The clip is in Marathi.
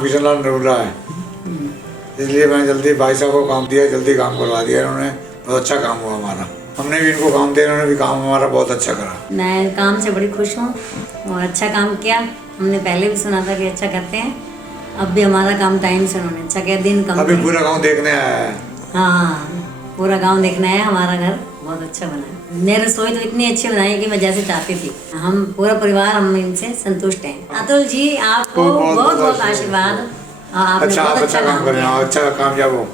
काम किचन लॉन ढूंढ रहा है, इसलिए मैंने जल्दी भाई साहब को काम दिया, जल्दी काम करवा दिया इन्होंने। बहुत अच्छा काम हुआ हमारा, हमने भी इनको काम दिया, इन्होंने भी काम हमारा बहुत अच्छा करा। मैं काम से बड़ी खुश हूँ और अच्छा काम किया। हमने पहले भी सुना था कि अच्छा करते हैं, अब भी हमारा काम टाइम से उन्होंने अच्छा किया, दिन कम अभी पूरा गाँव देखने आया है। हाँ, पूरा गांव देखना है। हमारा घर बहुत अच्छा बना है। मेरी रसोई तो इतनी अच्छी बनाई कि मैं जैसे चाहती थी। हम पूरा परिवार हम इनसे संतुष्ट हैं। अतुल जी आपको बहुत बहुत आशीर्वाद। आपने अच्छा बहुत अच्छा काम कर रहे हैं, अच्छा कामयाब हो।